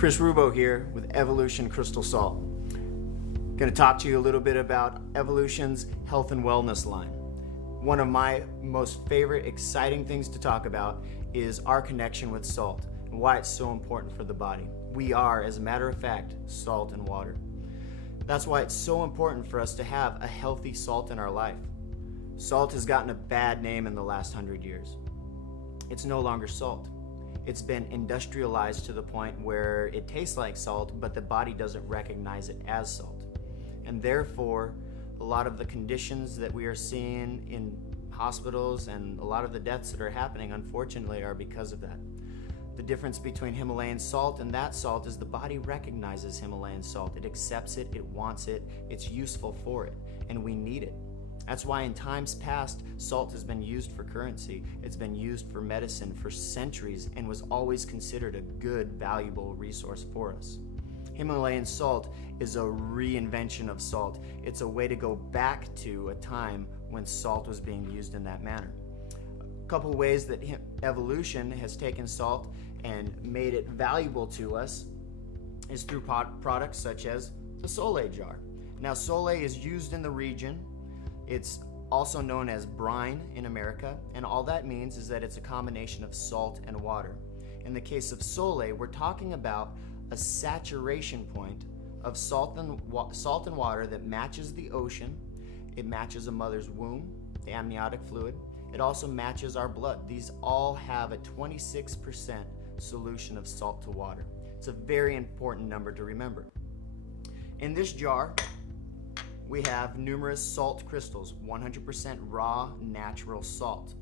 Chris Rubo here with Evolution Crystal Salt. Going to talk to you a little bit about Evolution's health and wellness line. One of my most favorite, exciting things to talk about is our connection with salt and why it's so important for the body. We are, as a matter of fact, salt and water. That's why it's so important for us to have a healthy salt in our life. Salt has gotten a bad name in the last 100 years. It's no longer salt. It's been industrialized to the point where it tastes like salt, but the body doesn't recognize it as salt. And therefore, a lot of the conditions that we are seeing in hospitals and a lot of the deaths that are happening, unfortunately, are because of that. The difference between Himalayan salt and that salt is the body recognizes Himalayan salt. It accepts it, it wants it, it's useful for it, and we need it. That's why in times past, salt has been used for currency. It's been used for medicine for centuries and was always considered a good, valuable resource for us. Himalayan salt is a reinvention of salt. It's a way to go back to a time when salt was being used in that manner. A couple ways that Evolution has taken salt and made it valuable to us is through products such as the Sole jar. Now, Sole is used in the region. It's also known as brine in America, and all that means is that it's a combination of salt and water. In the case of Sole, we're talking about a saturation point of salt and water that matches the ocean. It matches a mother's womb, the amniotic fluid. It also matches our blood. These all have a 26% solution of salt to water. It's a very important number to remember. In this jar, we have numerous salt crystals, 100% raw natural salt.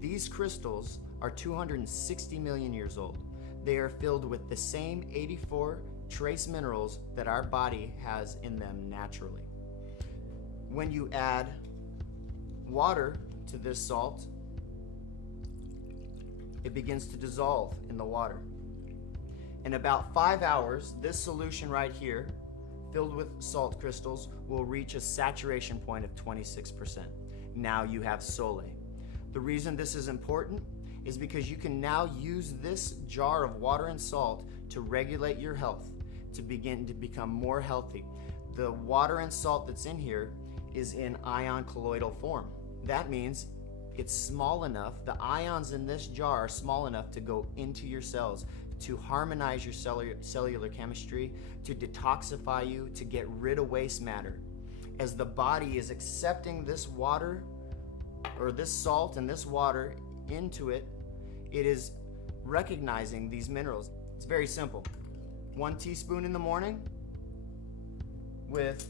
These crystals are 260 million years old. They are filled with the same 84 trace minerals that our body has in them naturally. When you add water to this salt, it begins to dissolve in the water. In about 5 hours, this solution right here, filled with salt crystals, will reach a saturation point of 26%. Now you have Sole. The reason this is important is because you can now use this jar of water and salt to regulate your health, to begin to become more healthy. The water and salt that's in here is in ion colloidal form. That means it's small enough, the ions in this jar are small enough to go into your cells, to harmonize your cellular chemistry, to detoxify you, to get rid of waste matter. As the body is accepting this water, or this salt and this water into it, it is recognizing these minerals. It's very simple. 1 teaspoon in the morning with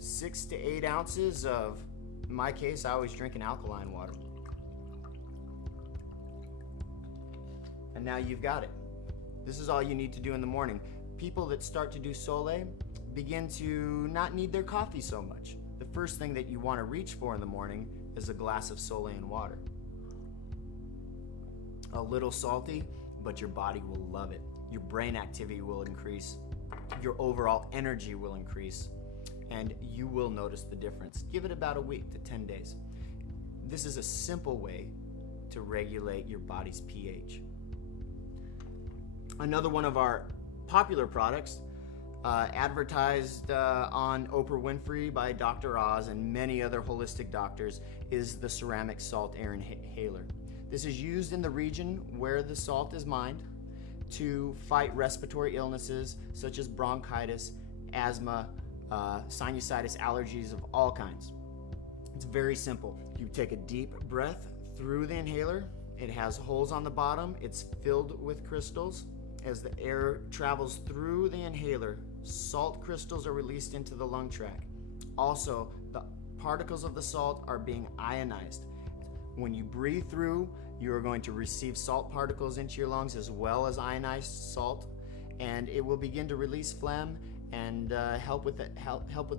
6 to 8 ounces of, in my case, I always drink an alkaline water. And now you've got it. This is all you need to do in the morning. People that start to do Sole begin to not need their coffee so much. The first thing that you want to reach for in the morning is a glass of Sole and water. A little salty, but your body will love it. Your brain activity will increase. Your overall energy will increase. And you will notice the difference. Give it about a week to 10 days. This is a simple way to regulate your body's pH. Another one of our popular products, advertised on Oprah Winfrey by Dr. Oz and many other holistic doctors, is the ceramic salt air inhaler. This is used in the region where the salt is mined to fight respiratory illnesses such as bronchitis, asthma, sinusitis, allergies of all kinds. It's very simple. You take a deep breath through the inhaler. It has holes on the bottom. It's filled with crystals. As the air travels through the inhaler, salt crystals are released into the lung tract. Also, the particles of the salt are being ionized. When you breathe through, you are going to receive salt particles into your lungs as well as ionized salt, and it will begin to release phlegm and help with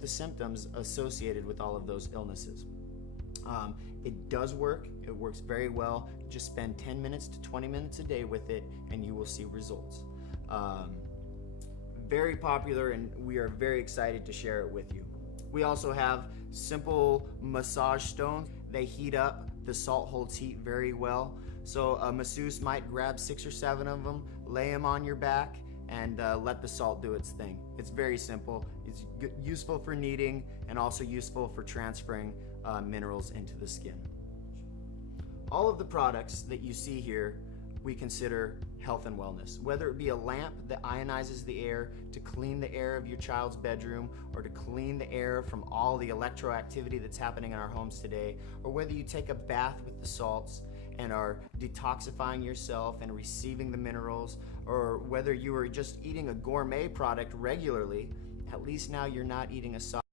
the symptoms associated with all of those illnesses. It does work. It works very well. Just spend 10 minutes to 20 minutes a day with it, and you will see results. Very popular, and we are very excited to share it with you. We also have simple massage stones. They heat up. The salt holds heat very well. So a masseuse might grab 6 or 7 of them, lay them on your back, and let the salt do its thing. It's very simple. It's useful for kneading and also useful for transferring minerals into the skin. All of the products that you see here we consider health and wellness. Whether it be a lamp that ionizes the air to clean the air of your child's bedroom, or to clean the air from all the electroactivity that's happening in our homes today, or whether you take a bath with the salts and are detoxifying yourself and receiving the minerals, or whether you are just eating a gourmet product regularly, at least now you're not eating a